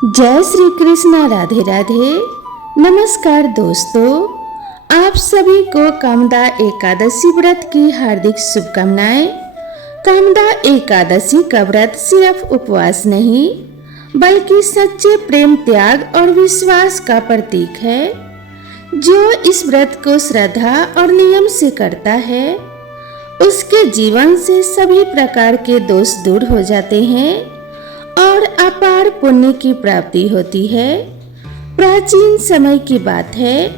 जय श्री कृष्ण। राधे राधे। नमस्कार दोस्तों, आप सभी को कामदा एकादशी व्रत की हार्दिक शुभकामनाएं। कामदा एकादशी का व्रत सिर्फ उपवास नहीं बल्कि सच्चे प्रेम, त्याग और विश्वास का प्रतीक है। जो इस व्रत को श्रद्धा और नियम से करता है उसके जीवन से सभी प्रकार के दोष दूर हो जाते हैं और अपार पुण्य की प्राप्ति होती है। प्राचीन समय की बात है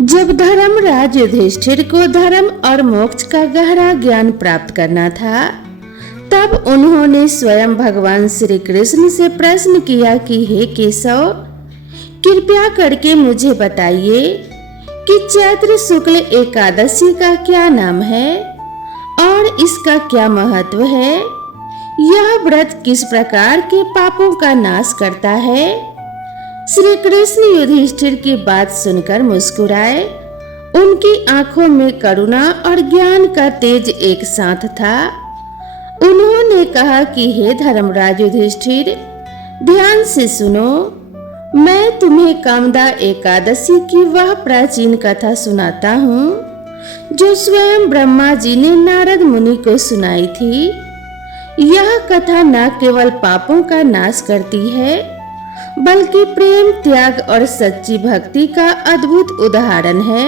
जब धर्मराज युधिष्ठिर को धर्म और मोक्ष का गहरा ज्ञान प्राप्त करना था, तब उन्होंने स्वयं भगवान श्री कृष्ण से प्रश्न किया कि हे केशव, कृपया करके मुझे बताइए कि चैत्र शुक्ल एकादशी का क्या नाम है और इसका क्या महत्व है। यह व्रत किस प्रकार के पापों का नाश करता है। श्री कृष्ण युधिष्ठिर की बात सुनकर मुस्कुराए। उनकी आंखों में करुणा और ज्ञान का तेज एक साथ था। उन्होंने कहा कि हे धर्मराज युधिष्ठिर, ध्यान से सुनो। मैं तुम्हें कामदा एकादशी की वह प्राचीन कथा सुनाता हूँ जो स्वयं ब्रह्मा जी ने नारद मुनि को सुनाई थी। यह कथा न केवल पापों का नाश करती है बल्कि प्रेम, त्याग और सच्ची भक्ति का अद्भुत उदाहरण है।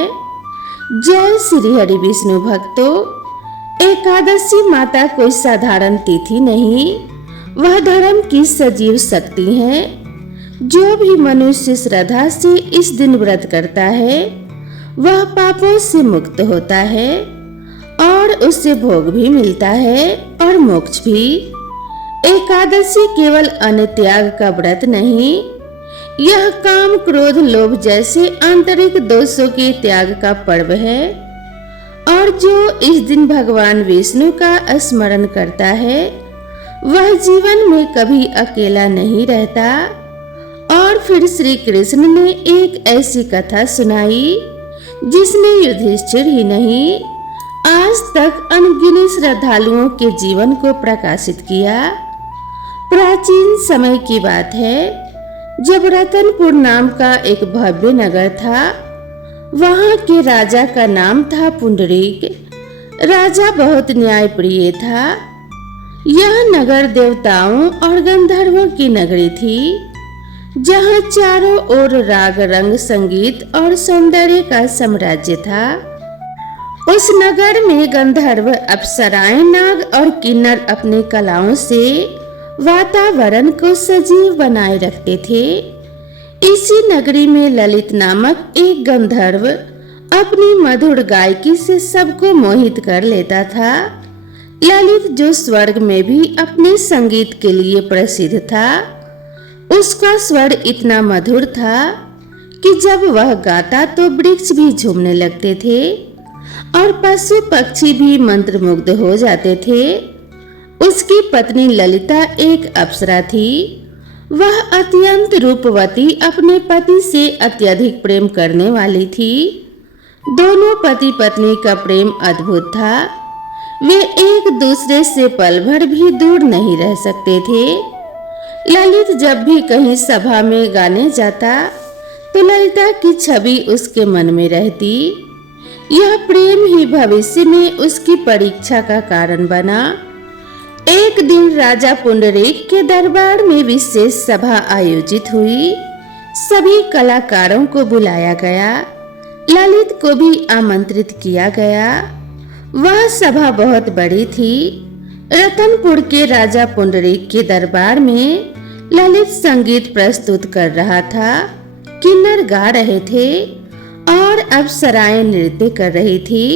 जय श्री हरि विष्णु भक्तों, एकादशी माता कोई साधारण तिथि नहीं, वह धर्म की सजीव शक्ति है। जो भी मनुष्य श्रद्धा से इस दिन व्रत करता है वह पापों से मुक्त होता है और उससे भोग भी मिलता है और मोक्ष भी। एकादशी केवल अन्न त्याग का व्रत नहीं, यह काम, क्रोध, लोभ जैसे आंतरिक दोषों के त्याग का पर्व है। और जो इस दिन भगवान विष्णु का स्मरण करता है वह जीवन में कभी अकेला नहीं रहता। और फिर श्री कृष्ण ने एक ऐसी कथा सुनाई जिसने युधिष्ठिर ही नहीं आज तक अनगिनत श्रद्धालुओं के जीवन को प्रकाशित किया। प्राचीन समय की बात है जब रतनपुर नाम का एक भव्य नगर था। वहां के राजा का नाम था पुंडरीक। राजा बहुत न्यायप्रिय था। यह नगर देवताओं और गंधर्वों की नगरी थी जहां चारों ओर राग, रंग, संगीत और सौंदर्य का साम्राज्य था। उस नगर में गंधर्व, अप्सराएं, नाग और किन्नर अपनी कलाओं से वातावरण को सजीव बनाए रखते थे। इसी नगरी में ललित नामक एक गंधर्व अपनी मधुर गायकी से सबको मोहित कर लेता था। ललित जो स्वर्ग में भी अपने संगीत के लिए प्रसिद्ध था, उसका स्वर इतना मधुर था कि जब वह गाता तो वृक्ष भी झूमने लगते थे और पशु पक्षी भी मंत्रमुग्ध हो जाते थे। उसकी पत्नी ललिता एक अप्सरा थी। वह अत्यंत रूपवती, अपने पति से अत्यधिक प्रेम करने वाली थी। दोनों पति पत्नी का प्रेम अद्भुत था। वे एक दूसरे से पल भर भी दूर नहीं रह सकते थे। ललित जब भी कहीं सभा में गाने जाता तो ललिता की छवि उसके मन में रहती। यह प्रेम ही भविष्य में उसकी परीक्षा का कारण बना। एक दिन राजा पुंडरीक के दरबार में विशेष सभा आयोजित हुई। सभी कलाकारों को बुलाया गया। ललित को भी आमंत्रित किया गया। वह सभा बहुत बड़ी थी। रतनपुर के राजा पुंडरीक के दरबार में ललित संगीत प्रस्तुत कर रहा था। किन्नर गा रहे थे और अप्सराएं नृत्य कर रही थी,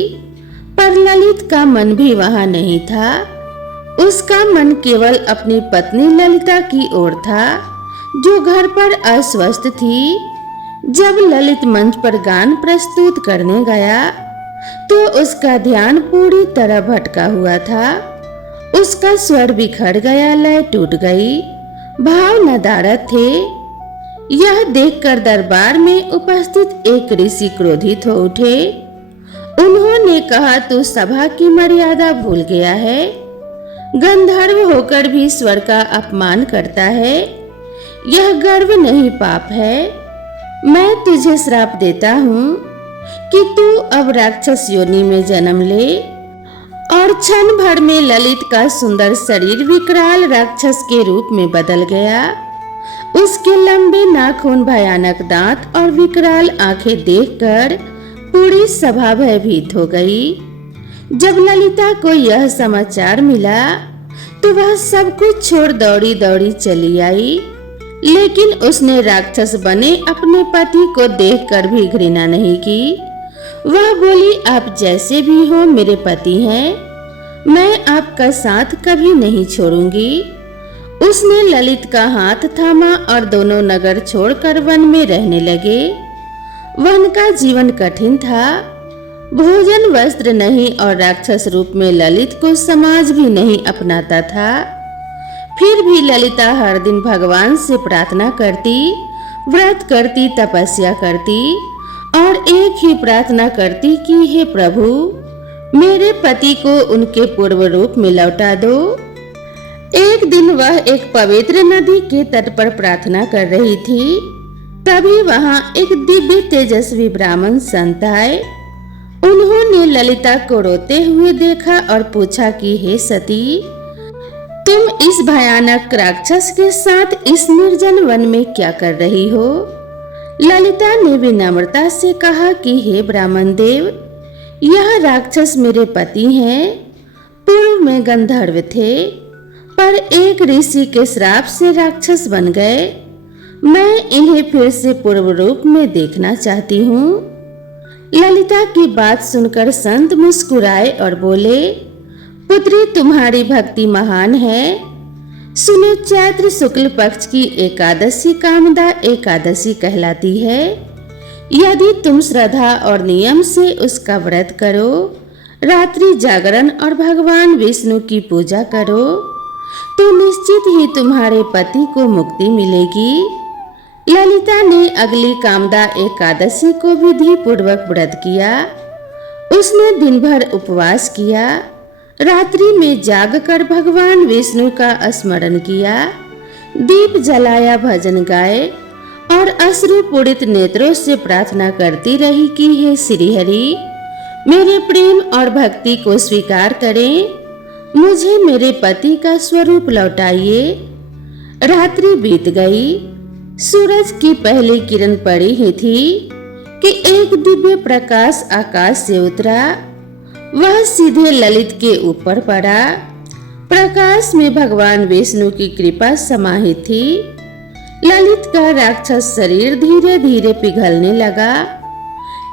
पर ललित का मन भी वहां नहीं था। उसका मन केवल अपनी पत्नी ललिता की ओर था जो घर पर अस्वस्थ थी। जब ललित मंच पर गान प्रस्तुत करने गया तो उसका ध्यान पूरी तरह भटका हुआ था। उसका स्वर बिखर गया, लय टूट गई, भाव नदारद थे। यह देखकर दरबार में उपस्थित एक ऋषि क्रोधित हो उठे। उन्होंने कहा, तू सभा की मर्यादा भूल गया है। गंधर्व होकर भी स्वर का अपमान करता है। यह गर्व नहीं पाप है। मैं तुझे श्राप देता हूँ कि तू अब राक्षस योनि में जन्म ले। और क्षण भर में ललित का सुंदर शरीर विकराल राक्षस के रूप में बदल गया। उसके लंबे नाखून, भयानक दांत और विकराल आंखें देखकर पूरी सभा भयभीत हो गई। जब ललिता को यह समाचार मिला तो वह सब कुछ छोड़ दौड़ी दौड़ी चली आई, लेकिन उसने राक्षस बने अपने पति को देखकर भी घृणा नहीं की। वह बोली, आप जैसे भी हो मेरे पति हैं, मैं आपका साथ कभी नहीं छोड़ूंगी। उसने ललित का हाथ थामा और दोनों नगर छोड़कर वन में रहने लगे। वन का जीवन कठिन था, भोजन वस्त्र नहीं और राक्षस रूप में ललित को समाज भी नहीं अपनाता था। फिर भी ललिता हर दिन भगवान से प्रार्थना करती, व्रत करती, तपस्या करती और एक ही प्रार्थना करती कि हे प्रभु, मेरे पति को उनके पूर्व रूप में लौटा दो। एक दिन वह एक पवित्र नदी के तट पर प्रार्थना कर रही थी। तभी वहां एक दिव्य तेजस्वी ब्राह्मण संत आए। उन्होंने ललिता को रोते हुए देखा और पूछा कि हे सती, तुम इस भयानक राक्षस के साथ इस निर्जन वन में क्या कर रही हो? ललिता ने विनम्रता से कहा कि हे ब्राह्मण देव, यह राक्षस मेरे पति हैं। पूर्व में गंधर्व थे, पर एक ऋषि के श्राप से राक्षस बन गए। मैं इन्हें फिर से पूर्व रूप में देखना चाहती हूँ। ललिता की बात सुनकर संत मुस्कुराए और बोले, पुत्री, तुम्हारी भक्ति महान है। सुनो, चैत्र शुक्ल पक्ष की एकादशी कामदा एकादशी कहलाती है। यदि तुम श्रद्धा और नियम से उसका व्रत करो, रात्रि जागरण और भगवान विष्णु की पूजा करो, तो निश्चित ही तुम्हारे पति को मुक्ति मिलेगी। ललिता ने अगली कामदा एकादशी को विधि पूर्वक व्रत किया। उसने दिन भर उपवास किया, रात्रि में जागकर भगवान विष्णु का स्मरण किया, दीप जलाया, भजन गाए और अश्रु पूरित नेत्रों से प्रार्थना करती रही कि हे श्री हरि, मेरे प्रेम और भक्ति को स्वीकार करें, मुझे मेरे पति का स्वरूप लौटाइए। रात्रि बीत गई। सूरज की पहली किरण पड़ी ही थी कि एक दिव्य प्रकाश आकाश से उतरा। वह सीधे ललित के ऊपर पड़ा। प्रकाश में भगवान विष्णु की कृपा समाहित थी। ललित का राक्षस शरीर धीरे धीरे पिघलने लगा।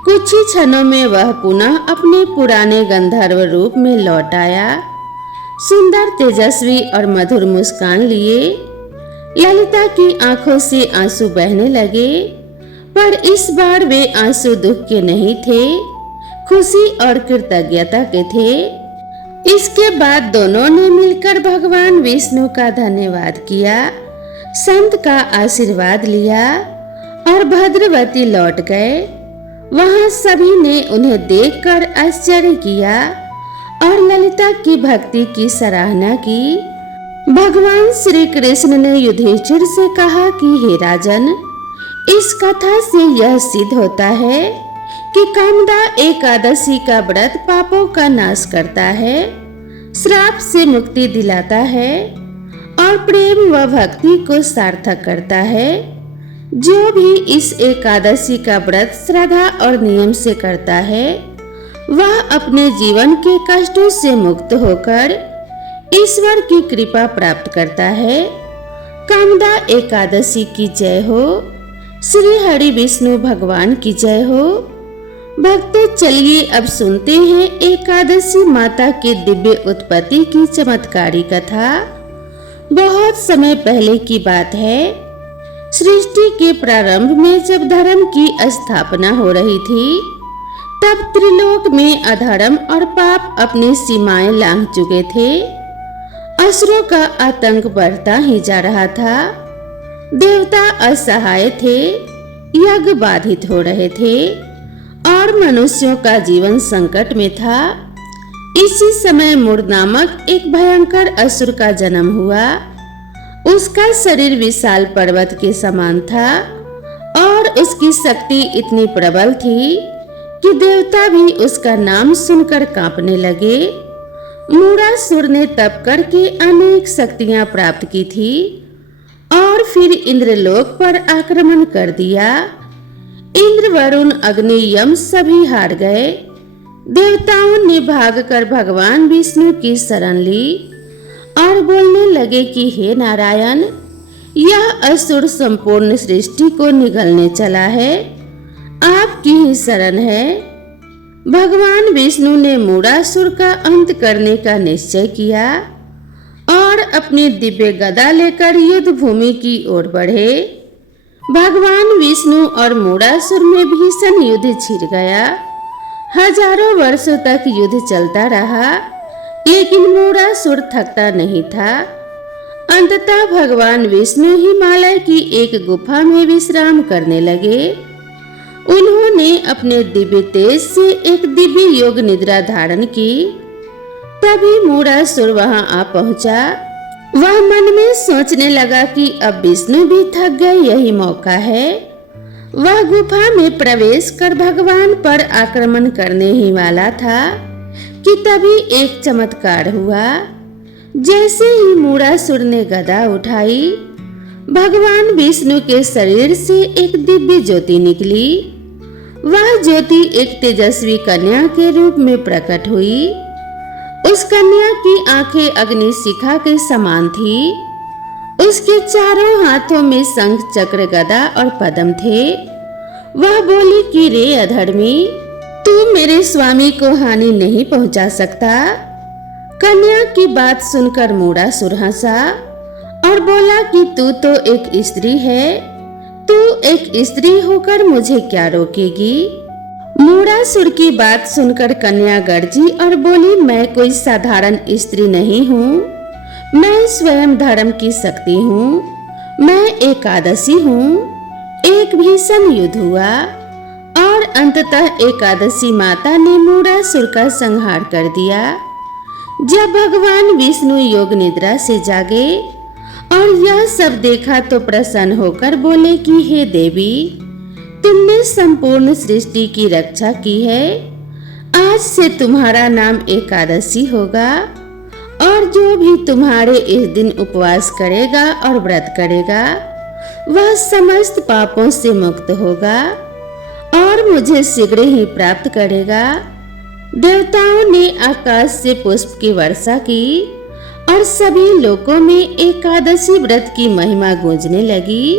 कुछ ही क्षणों में वह पुनः अपने पुराने गंधर्व रूप में लौट आया, सुंदर, तेजस्वी और मधुर मुस्कान लिए। ललिता की आंखों से आंसू बहने लगे, पर इस बार वे आंसू दुख के नहीं थे, खुशी और कृतज्ञता के थे। इसके बाद दोनों ने मिलकर भगवान विष्णु का धन्यवाद किया, संत का आशीर्वाद लिया और भद्रवती लौट गए। वहां सभी ने उन्हें देखकर आश्चर्य किया और ललिता की भक्ति की सराहना की। भगवान श्री कृष्ण ने युधिष्ठिर से कहा कि हे राजन, इस कथा से यह सिद्ध होता है कि कामदा एकादशी का व्रत पापों का नाश करता है, श्राप से मुक्ति दिलाता है और प्रेम व भक्ति को सार्थक करता है। जो भी इस एकादशी का व्रत श्रद्धा और नियम से करता है, वह अपने जीवन के कष्टों से मुक्त होकर ईश्वर की कृपा प्राप्त करता है। कामदा एकादशी की जय हो। श्री हरि विष्णु भगवान की जय हो। भक्तों, चलिए अब सुनते हैं एकादशी माता के दिव्य उत्पत्ति की चमत्कारी कथा। बहुत समय पहले की बात है। सृष्टि के प्रारंभ में जब धर्म की स्थापना हो रही थी, तब त्रिलोक में अधर्म और पाप अपनी सीमाएं लांघ चुके थे। असुरों का आतंक बढ़ता ही जा रहा था। देवता असहाय थे, यज्ञ बाधित हो रहे थे और मनुष्यों का जीवन संकट में था। इसी समय मूर नामक एक भयंकर असुर का जन्म हुआ। उसका शरीर विशाल पर्वत के समान था और उसकी शक्ति इतनी प्रबल थी कि देवता भी उसका नाम सुनकर कांपने लगे। मूढ़ासुर ने तप करके अनेक शक्तियां प्राप्त की थी और फिर इंद्रलोक पर आक्रमण कर दिया। इंद्र, वरुण, अग्नि, यम सभी हार गए। देवताओं ने भागकर भगवान विष्णु की शरण ली और बोलने लगे कि हे नारायण, यह असुर संपूर्ण सृष्टि को निगलने चला है, आपकी ही शरण है। भगवान विष्णु ने मूढ़ासुर का अंत करने का निश्चय किया और अपनी दिव्य गदा लेकर युद्ध भूमि की ओर बढ़े। भगवान विष्णु और मूढ़ासुर में भीषण युद्ध छिड़ गया। हजारों वर्षों तक युद्ध चलता रहा, लेकिन मूढ़ासुर थकता नहीं था। अंततः भगवान विष्णु हिमालय की एक गुफा में विश्राम करने लगे। उन्होंने अपने दिव्य तेज से एक दिव्य योग निद्रा धारण की। तभी मूढ़ासुर वहां आ पहुंचा। वह मन में सोचने लगा कि अब विष्णु भी थक गए, यही मौका है। वह गुफा में प्रवेश कर भगवान पर आक्रमण करने ही वाला था कि तभी एक चमत्कार हुआ। जैसे ही मूढ़ासुर ने गदा उठाई, भगवान विष्णु के शरीर से एक दिव्य ज्योति निकली। वह ज्योति एक तेजस्वी कन्या के रूप में प्रकट हुई। उस कन्या की आंखें अग्नि शिखा के समान थी। उसके चारों हाथों में शंख, चक्र, गदा और पद्म थे। वह बोली कि रे अधर्मी, तू मेरे स्वामी को हानि नहीं पहुंचा सकता। कन्या की बात सुनकर मूढ़ासुर हंसा और बोला कि तू तो एक स्त्री है, तू एक स्त्री होकर मुझे क्या रोकेगी। मूढ़ासुर की बात सुनकर कन्या गर्जी और बोली, मैं कोई साधारण स्त्री नहीं हूँ, मैं स्वयं धर्म की शक्ति हूँ। मैं एकादशी हूँ। एक भीषण युद्ध हुआ और अंततः एकादशी माता ने मूढ़ासुर का संहार कर दिया। जब भगवान विष्णु योग निद्रा से जागे और यह सब देखा तो प्रसन्न होकर बोले कि हे देवी, तुमने संपूर्ण सृष्टि की रक्षा की है। आज से तुम्हारा नाम एकादशी होगा और जो भी तुम्हारे इस दिन उपवास करेगा और व्रत करेगा, वह समस्त पापों से मुक्त होगा और मुझे शीघ्र ही प्राप्त करेगा। देवताओं ने आकाश से पुष्प की वर्षा की और सभी लोकों में एकादशी व्रत की महिमा गूंजने लगी।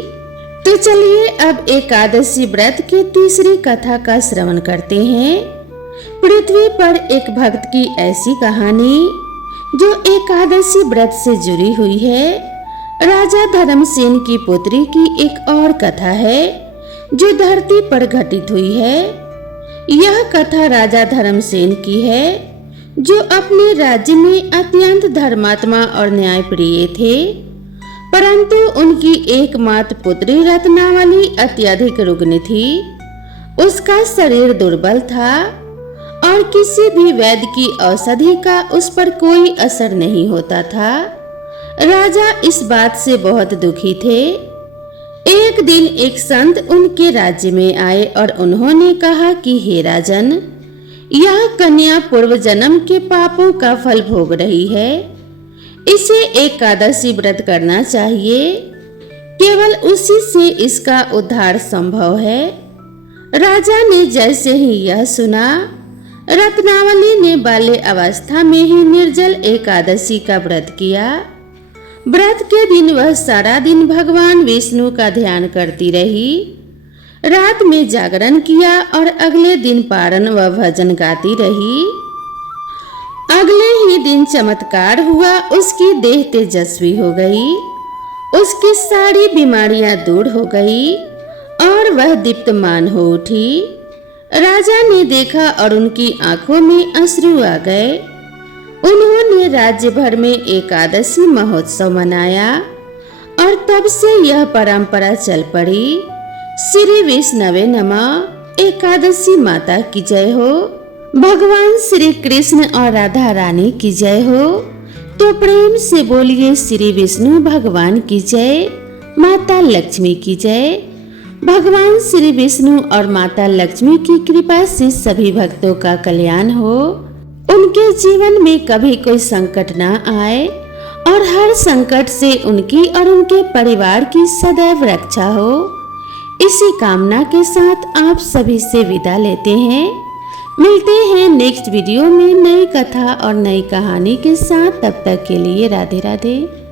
तो चलिए अब एकादशी व्रत की तीसरी कथा का श्रवण करते हैं। पृथ्वी पर एक भक्त की ऐसी कहानी जो एकादशी व्रत से जुड़ी हुई है। राजा धर्मसेन की पुत्री की एक और कथा है जो धरती पर घटित हुई है। यह कथा राजा धर्मसेन की है जो अपने राज्य में अत्यंत धर्मात्मा और न्यायप्रिय थे, परंतु उनकी एकमात्र पुत्री रत्नावली अत्यधिक रुग्ण थी। उसका शरीर दुर्बल था और किसी भी वैद्य की औषधि का उस पर कोई असर नहीं होता था। राजा इस बात से बहुत दुखी थे। एक दिन एक संत उनके राज्य में आए और उन्होंने कहा कि हे राजन, यह कन्या पूर्व जन्म के पापों का फल भोग रही है। इसे एकादशी व्रत करना चाहिए, केवल उसी से इसका उद्धार संभव है। राजा ने जैसे ही यह सुना, रत्नावली ने बाल्य अवस्था में ही निर्जल एकादशी का व्रत किया। व्रत के दिन वह सारा दिन भगवान विष्णु का ध्यान करती रही, रात में जागरण किया और अगले दिन पारण व भजन गाती रही। अगले ही दिन चमत्कार हुआ, उसकी देह तेजस्वी हो गई, उसकी सारी बीमारियां दूर हो गई और वह दीप्तमान हो उठी। राजा ने देखा और उनकी आंखों में अश्रु आ गए। उन्होंने राज्य भर में एकादशी महोत्सव मनाया और तब से यह परंपरा चल पड़ी। श्री विष्णवे नमः। एकादशी माता की जय हो। भगवान श्री कृष्ण और राधा रानी की जय हो। तो प्रेम से बोलिए श्री विष्णु भगवान की जय, माता लक्ष्मी की जय। भगवान श्री विष्णु और माता लक्ष्मी की कृपा से सभी भक्तों का कल्याण हो, उनके जीवन में कभी कोई संकट ना आए और हर संकट से उनकी और उनके परिवार की सदैव रक्षा हो। इसी कामना के साथ आप सभी से विदा लेते हैं। मिलते हैं नेक्स्ट वीडियो में नई कथा और नई कहानी के साथ। तब तक के लिए राधे राधे।